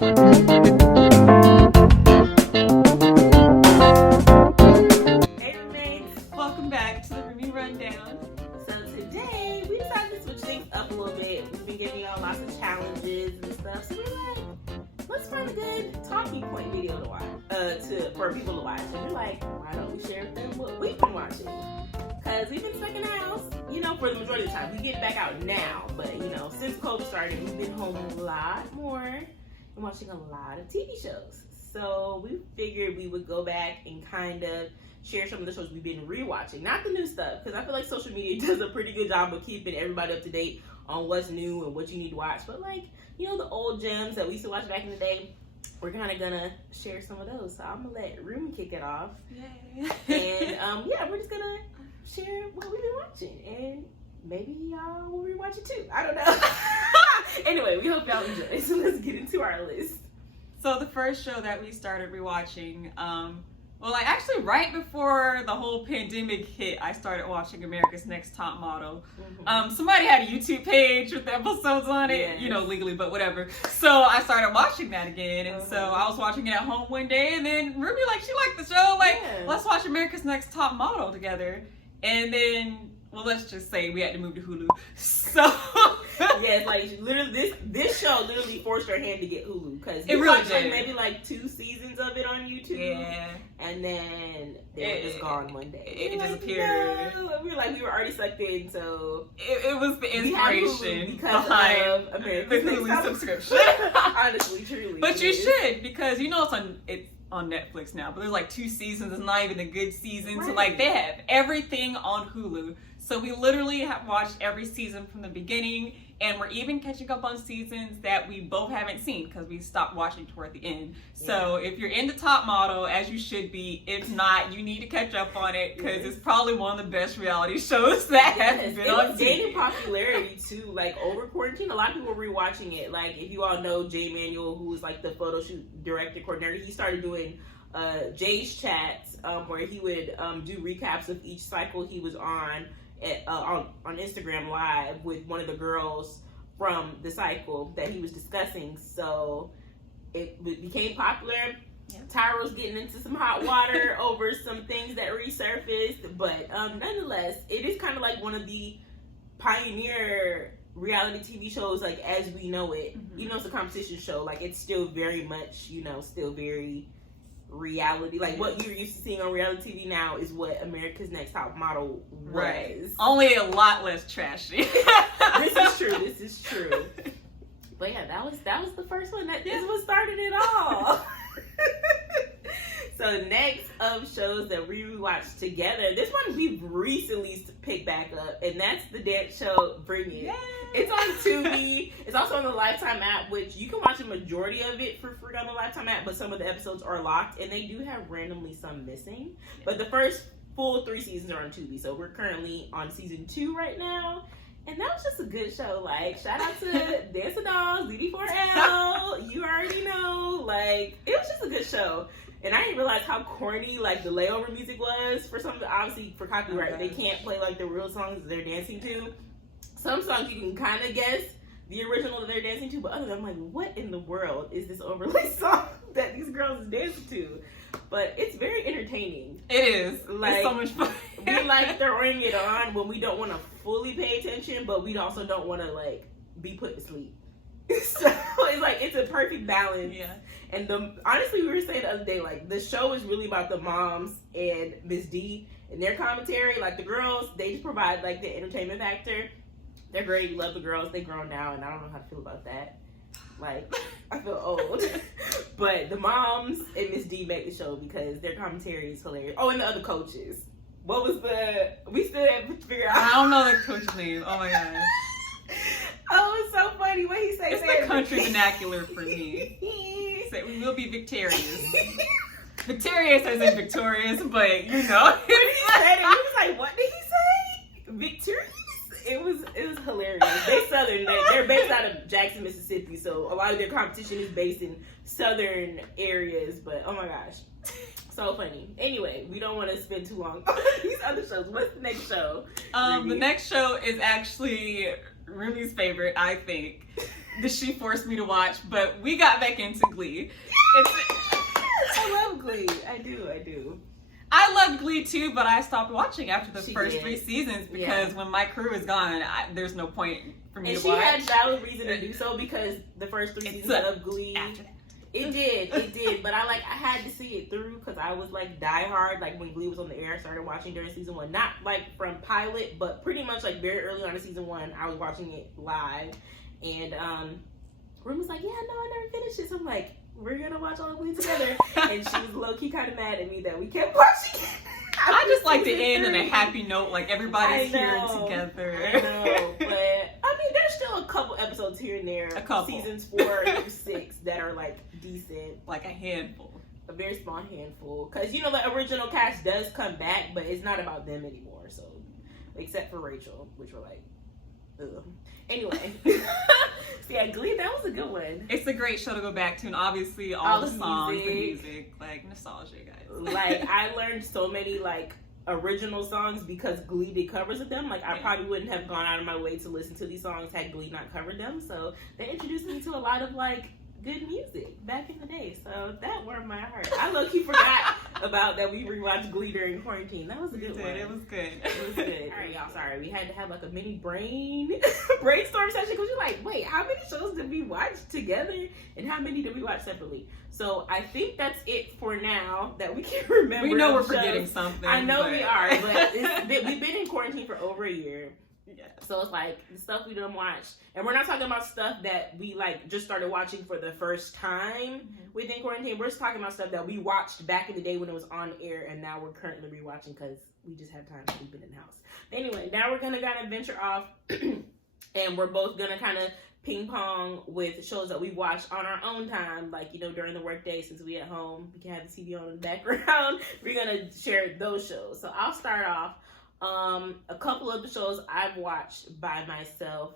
roommates, welcome back to the Roomie Rundown. So today we decided to switch things up a little bit. We've been giving y'all lots of challenges and stuff, so we're like, let's find a good talking point video to watch, for people to watch. And we're like, why don't we share with them what we've been watching? Because we've been stuck in the house, for the majority of the time. We get back out now, but since COVID started, we've been home a lot more and watching a lot of TV shows. So we figured we would go back and kind of share some of the shows we've been rewatching. Not the new stuff, because I feel like social media does a pretty good job of keeping everybody up to date on what's new and what you need to watch. But the old gems that we used to watch back in the day, we're kind of gonna share some of those. So I'm gonna let Roomie kick it off. Yay. And we're just gonna share what we've been watching, and maybe y'all will rewatch it too. I don't know. Anyway, we hope y'all enjoy. So let's get into our list. So the first show that we started rewatching, actually right before the whole pandemic hit, I started watching America's Next Top Model. Mm-hmm. Somebody had a YouTube page with the episodes on it, Yes. Legally, but whatever. So I started watching that again, and so I was watching it at home one day, and then Ruby, she liked the show, let's watch America's Next Top Model together. And then, let's just say we had to move to Hulu. So yes, literally, this show literally forced her hand to get Hulu, because it really watched did. Maybe 2 seasons of it on YouTube. Yeah. And then they were just gone one day. It disappeared. No. We were already sucked in, so it was the inspiration behind of America's the Next Hulu Top. subscription. Honestly, truly. But you should, because it's on Netflix now, but there's 2 seasons. It's not even a good season. Right. So they have everything on Hulu. So we literally have watched every season from the beginning, and we're even catching up on seasons that we both haven't seen because we stopped watching toward the end. So if you're into Top Model, as you should be, if not, you need to catch up on it, because it's probably one of the best reality shows that has been on TV. It's gaining popularity too, over quarantine. A lot of people were rewatching it. If you all know Jay Manuel, who was the photo shoot director coordinator, he started doing Jay's chats, where he would do recaps of each cycle he was on Instagram Live with one of the girls from the cycle that he was discussing. So it became popular. Yeah. Tyra was getting into some hot water over some things that resurfaced, but nonetheless, it is kind of one of the pioneer reality TV shows as we know it. Mm-hmm. Even though it's a competition show, it's still very much still very reality. What you're used to seeing on reality TV now is what America's Next Top Model was. Right. Only a lot less trashy. This is true. But yeah, that was the first one. This is what started it all. So next of shows that we rewatched together, this one we've recently picked back up, and that's the dance show Bring It. Yay. It's on Tubi. It's also on the Lifetime app, which you can watch a majority of it for free on the Lifetime app, but some of the episodes are locked, and they do have randomly some missing. Yeah. But the first full 3 seasons are on Tubi, so we're currently on season 2 right now. And that was just a good show. Shout out to Dance Dolls, DD4L. You already know. It was just a good show. And I didn't realize how corny, the layover music was for some of the, obviously, for copyright. They can't play, the real songs they're dancing to. Some songs you can kind of guess the original that they're dancing to, but other than I'm what in the world is this overlay song that these girls is dancing to? But it's very entertaining. It is. It's so much fun. We throwing it on when we don't want to fully pay attention, but we also don't want to be put to sleep. So it's a perfect balance. Yeah. And honestly, we were saying the other day, the show is really about the moms and Miss D and their commentary. The girls, they just provide the entertainment factor. They're great. We love the girls. They grown now, and I don't know how to feel about that. I feel old. But the moms and Miss D make the show because their commentary is hilarious. Oh, and the other coaches. What was we still haven't figured out. I don't know the coach's name. Oh my god. Oh, it's so funny. What he say? It's the country vernacular for me. So we will be victorious. Victorious as in victorious, but When he said it, he was what did he say? Victorious? It was hilarious. They Southern. They're based out of Jackson, Mississippi, so a lot of their competition is based in Southern areas. But oh my gosh, so funny. Anyway, we don't want to spend too long on these other shows. What's the next show? The next show is actually Roomie's favorite, I think. that she forced me to watch, but we got back into Glee. I love Glee. I do. I loved Glee too, but I stopped watching after the first 3 seasons because when my crew is gone, there's no point for me to watch. And she had valid reason to do so because the first 3 seasons of Glee. After that. It did, but I had to see it through because I was like diehard. Like when Glee was on the air, I started watching during season 1, not like from pilot, but pretty much like very early on in season 1, I was watching it live. And Room was like, "Yeah, no, I never finished it." So I'm like, "We're gonna watch all of Glee together," and she was low key kind of mad at me that we kept watching it. I just like to end on a happy note, like everybody's here together. I know, but I mean, there's still a couple episodes here and there, seasons 4 through 6 that are like decent, like a handful, a very small handful, because you know the original cast does come back, but it's not about them anymore. So, except for Rachel, which we're like, ugh. Anyway, so yeah, Glee, that was a good one. It's a great show to go back to, and obviously all the songs, the music, like nostalgia, guys. Like I learned so many like original songs because Glee did covers of them. Like I probably wouldn't have gone out of my way to listen to these songs had Glee not covered them. So they introduced me to a lot of like good music back in the day. So that warmed my heart. I low-key forgot about that we rewatched Glee during quarantine. That was a good one. It was good. It was good. All right, y'all. Sorry, we had to have like a mini brainstorm session because you're like, wait, how many shows did we watch together and how many did we watch separately? So I think that's it for now that we can remember. We know we're forgetting something. I know we are, but we've been in quarantine for over a year. Yeah. So it's like the stuff we done watched, and we're not talking about stuff that we like just started watching for the first time within quarantine. We're just talking about stuff that we watched back in the day when it was on air, and now we're currently rewatching because we just have time. We've been in the house. Anyway, now we're gonna kind of venture off, and we're both gonna kind of ping pong with shows that we watch on our own time, like you know during the workday since we at home, we can have the TV on in the background. We're gonna share those shows. So I'll start off. A couple of the shows I've watched by myself.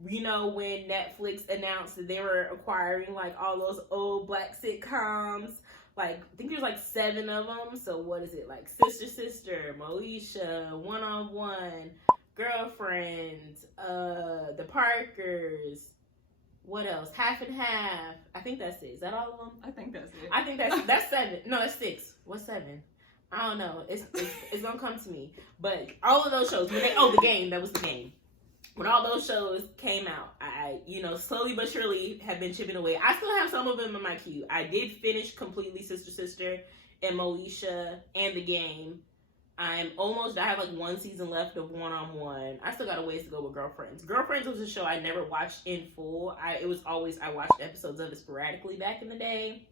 You know when Netflix announced that they were acquiring like all those old black sitcoms, like I think there's like 7 of them. So what is it, like Sister, Moesha, One on One, Girlfriends, The Parkers. What else? Half and Half. I think that's it. Is that all of them? I think that's it. I think that's 7. No, that's 6. What's 7? I don't know. It's gonna come to me. But all of those shows, The Game, that was The Game. When all those shows came out, I slowly but surely have been chipping away. I still have some of them in my queue. I did finish completely Sister, and Moesha, and The Game. I have like 1 season left of One on One. I still got a ways to go with Girlfriends. Girlfriends was a show I never watched in full. I watched episodes of it sporadically back in the day.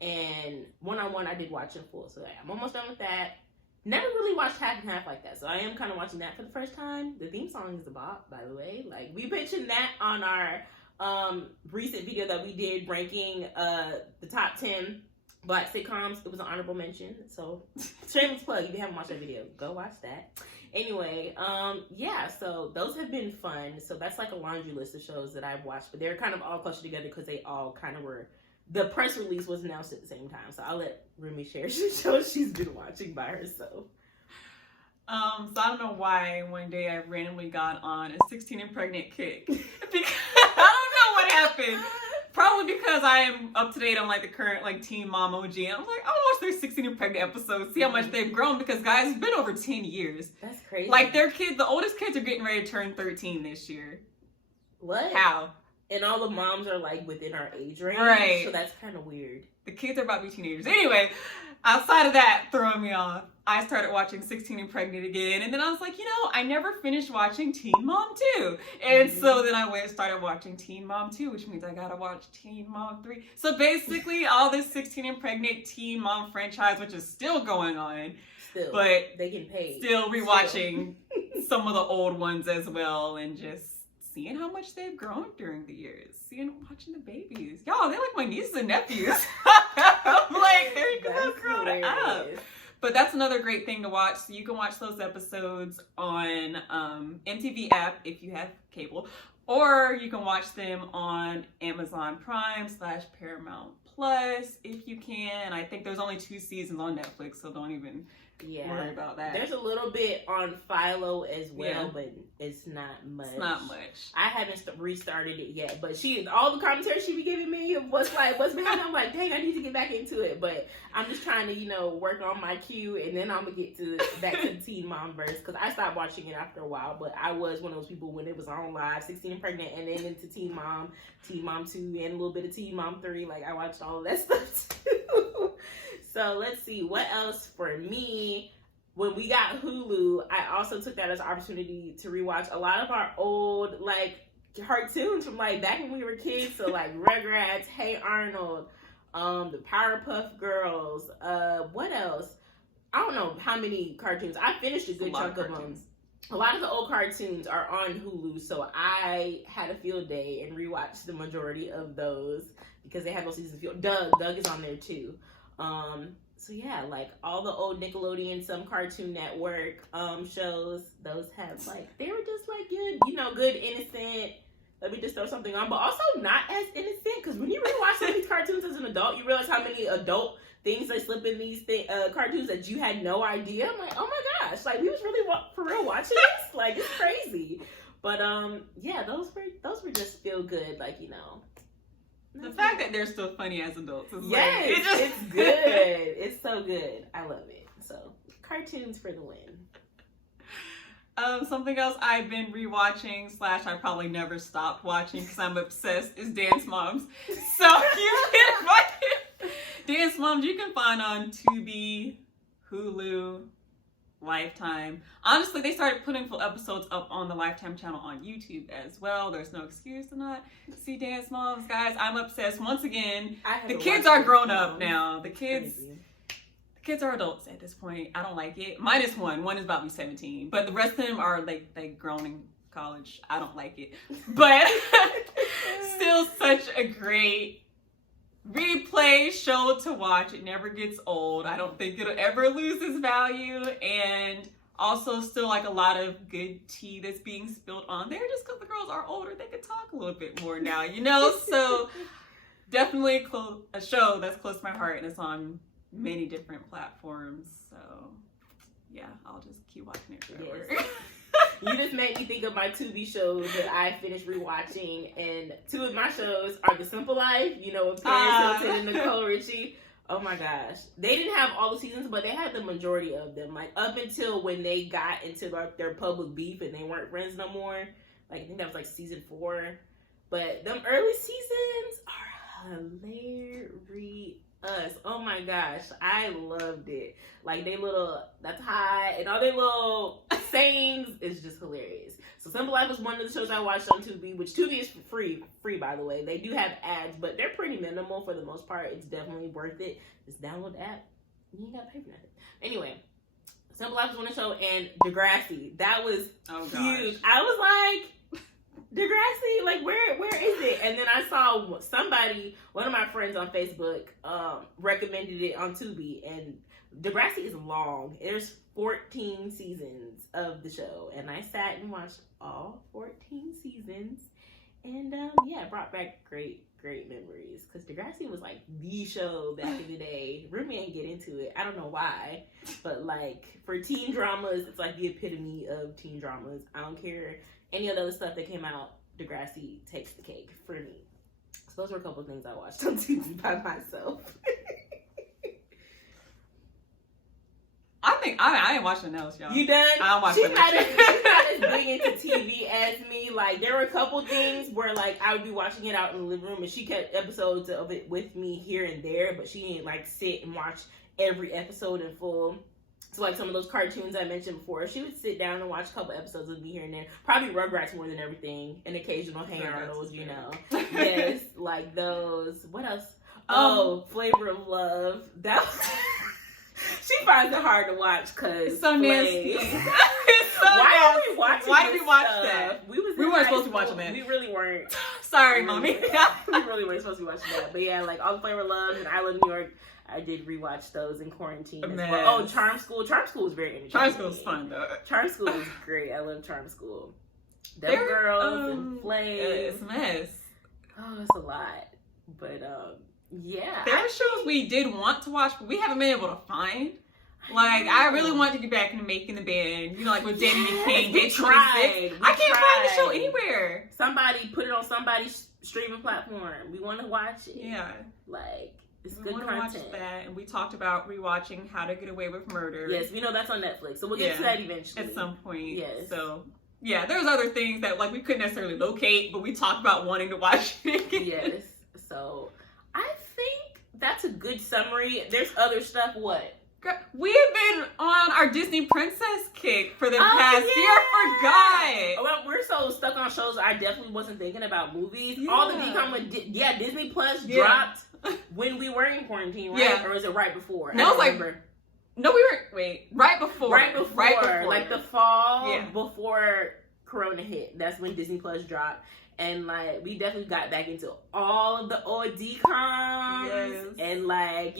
And One on One I did watch in full, so I'm almost done with that. Never really watched Half and Half like that, so I am kind of watching that for the first time. The theme song is a bop, by the way. Like we mentioned that on our recent video that we did ranking the top 10 black sitcoms. It was an honorable mention, so shameless plug. If you haven't watched that video, go watch that. Anyway, so those have been fun. So that's like a laundry list of shows that I've watched, but they're kind of all clustered together because they all kind of were. The press release was announced at the same time, so I'll let Roomie share shows she's been watching by herself. So I don't know why one day I randomly got on a 16 and pregnant kick. Because I don't know what happened. Probably because I am up to date on like the current like Teen Mom OG. And I was like, I want to watch their 16 and pregnant episodes, see how much they've grown. Because guys, it's been over 10 years. That's crazy. Like their kids, the oldest kids are getting ready to turn 13 this year. What? How? And all the moms are like within our age range. Right. So that's kind of weird. The kids are about to be teenagers. Anyway, outside of that throwing me off, I started watching 16 and Pregnant again. And then I was like, I never finished watching Teen Mom 2. And so then I went and started watching Teen Mom 2, which means I gotta watch Teen Mom 3. So basically all this 16 and Pregnant Teen Mom franchise, which is still going on. Still. But they get paid. Still rewatching some of the old ones as well and just seeing how much they've grown during the years. Watching the babies. Y'all, they're like my nieces and nephews. I'm like, there you go, growing up. But that's another great thing to watch. So you can watch those episodes on MTV app if you have cable. Or you can watch them on Amazon Prime /Paramount Plus if you can. I think there's only 2 seasons on Netflix, so don't even worry about that. There's a little bit on Philo as well, but it's not much. It's not much. I haven't restarted it yet, but all the commentary she be giving me of what's behind it, I'm like, dang, I need to get back into it. But I'm just trying to, work on my queue, and then I'm gonna get back to the Teen Mom verse, because I stopped watching it after a while. But I was one of those people when it was on live, 16 and Pregnant, and then into Teen Mom 2, and a little bit of Teen Mom 3. Like, I watched all of that stuff too. So let's see what else for me. When we got Hulu, I also took that as an opportunity to rewatch a lot of our old, cartoons from, back when we were kids. So, Rugrats, Hey Arnold, the Powerpuff Girls, what else? I don't know how many cartoons. I finished a good chunk of them. A lot of the old cartoons are on Hulu, so I had a field day and rewatched the majority of those because they had those seasons. Doug is on there, too. So yeah, all the old Nickelodeon, some Cartoon Network shows, those have they were just good, good, innocent. Let me just throw something on, but also not as innocent, because when you rewatch some of these cartoons as an adult, you realize how many adult things they slip in these cartoons that you had no idea. I'm like, oh my gosh, we was really for real watching this, it's crazy. But yeah, those were just feel good, The fact that they're still funny as adults is it's good. It's so good. I love it. So, cartoons for the win. Something else I've been rewatching / I probably never stopped watching because I'm obsessed is Dance Moms. So you can find Dance Moms. You can find on Tubi, Hulu, Lifetime. Honestly, they started putting full episodes up on the Lifetime channel on YouTube as well. There's no excuse to not see Dance Moms, guys. I'm obsessed. Once again, the kids are grown up now. The kids are adults at this point. I don't like it. Minus one. One is about to be 17, but the rest of them are grown in college. I don't like it, but still such a great replay show to watch. It never gets old. I don't think it'll ever lose its value, and also still a lot of good tea that's being spilled on there just because the girls are older. They can talk a little bit more now, so definitely a show that's close to my heart, and it's on many different platforms. So yeah, I'll just keep watching it forever. Yes. You just made me think of my Tubi shows that I finished rewatching, and two of my shows are The Simple Life, with Paris Hilton and Nicole Richie. Oh my gosh. They didn't have all the seasons, but they had the majority of them. Up until when they got into their public beef and they weren't friends no more. I think that was season 4. But them early seasons are hilarious. Oh my gosh, I loved it. That's high, and all their little sayings is just hilarious. So Simple Life was one of the shows I watched on Tubi, which Tubi is free by the way. They do have ads, but they're pretty minimal for the most part. It's definitely worth it. Just download the app. You ain't gotta pay for nothing. Anyway, Simple Life was one of the show, and Degrassi. That was huge. I was like, Degrassi, where is it? And then I saw one of my friends on Facebook, recommended it on Tubi, and Degrassi is long. There's 14 seasons of the show, and I sat and watched all 14 seasons, and it brought back great memories, because Degrassi was the show back in the day. Roomie ain't get into it. I don't know why, but for teen dramas, it's the epitome of teen dramas. I don't care any of the other stuff that came out, Degrassi takes the cake for me. So those were a couple of things I watched on TV by myself. I ain't watching those, y'all. You done? I don't watch them. She's not as big into TV as me. There were a couple things where I would be watching it out in the living room, and she kept episodes of it with me here and there, but she didn't sit and watch every episode in full. So some of those cartoons I mentioned before, she would sit down and watch a couple episodes with me here and there. Probably Rugrats more than everything. An occasional Hey Arnold, Yes, those. What else? Flavor of Love. That was... She finds it hard to watch because it's so nasty. It's so Why are we watching Why did we watch that? We weren't supposed to be watching that. We really weren't. Sorry, mommy. We really weren't supposed to be watching that. But yeah, all the Flavor of Love and I Love New York. I did rewatch those in quarantine as well. Oh, Charm School. Charm School was very entertaining. Charm School was fun though. Charm School was great. I love Charm School. Them girls and Flame. It's a mess. Oh, it's a lot. But yeah. There are shows we did want to watch, but we haven't been able to find. Like, I really wanted to get back into Making the Band. You know, like with Danny King, we tried. I can't find the show anywhere. Somebody put it on somebody's streaming platform. We want to watch it. Yeah. Like, it's we good want content. to watch that, and we talked about rewatching How to Get Away with Murder. Yes, we know that's on Netflix, so we'll get to that eventually. At some point. Yes. So, yeah, there's other things that, like, we couldn't necessarily locate, but we talked about wanting to watch it again. Yes. So, I think that's a good summary. There's other stuff. What? We have been on our Disney Princess kick for the past year. I forgot. Well, we're so stuck on shows. I definitely wasn't thinking about movies. Yeah. All the DCOM, Disney Plus dropped when we were in quarantine, right? Yeah. Or was it right before? No, it was like, no, we were, right before. Right before. Like the fall before Corona hit. That's when Disney Plus dropped. And, like, we definitely got back into all of the old DCOMs. Yes. And, like,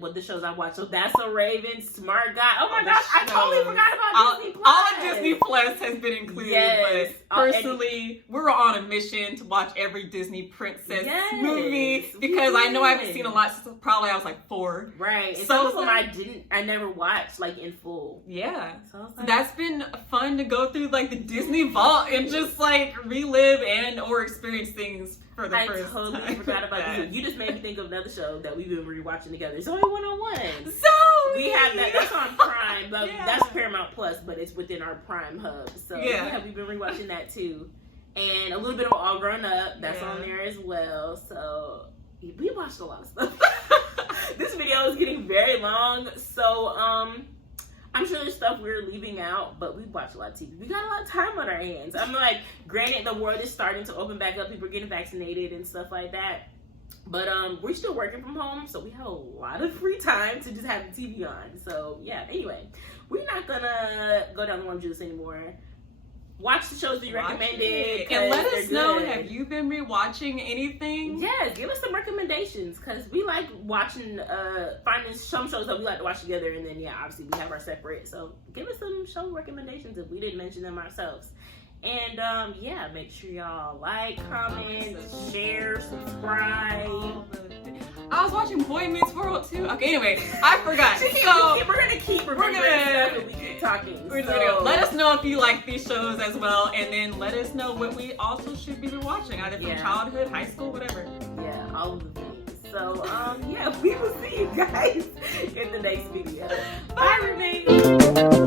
what the shows I watched. So, That's So Raven, Smart Guy. Oh, my gosh, I totally forgot about Disney Plus. All of Disney Plus has been included. Yes. But personally, we were on a mission to watch every Disney Princess movie. Because I know I haven't seen a lot since probably I was, like, 4. Right. And some of them I never watched, like, in full. Yeah. So that's been fun to go through, like, the Disney vault and just, like, relive or experience things for the first time. I totally forgot about that. You just made me think of another show that we've been rewatching together. Zoe 101. Zoe! We have that. That's on Prime. But that's Paramount Plus, but it's within our Prime hub. So we've been rewatching that too. And a little bit of All Grown Up. That's on there as well. So we watched a lot of stuff. This video is getting very long. So I'm sure there's stuff we're leaving out, but we watch a lot of TV. We got a lot of time on our hands. I'm like, granted, the world is starting to open back up. People are getting vaccinated and stuff like that. But we're still working from home, so we have a lot of free time to just have the TV on. So, yeah, anyway, we're not going to go down the orange juice anymore. Watch the shows we recommended. And let us know, have you been rewatching anything? Yeah, give us some recommendations, because we like watching, finding some shows that we like to watch together, and then, obviously we have our separate. So give us some show recommendations if we didn't mention them ourselves. And, make sure y'all like, comment, share, subscribe. I was watching Boy Meets World too. Okay, anyway, I forgot. We're gonna keep remembering stuff and we keep talking. Let us know if you like these shows as well, and then let us know what we also should be rewatching, either from childhood, high school, whatever. Yeah, all of the things. So, we will see you guys in the next video. Bye, Roomie.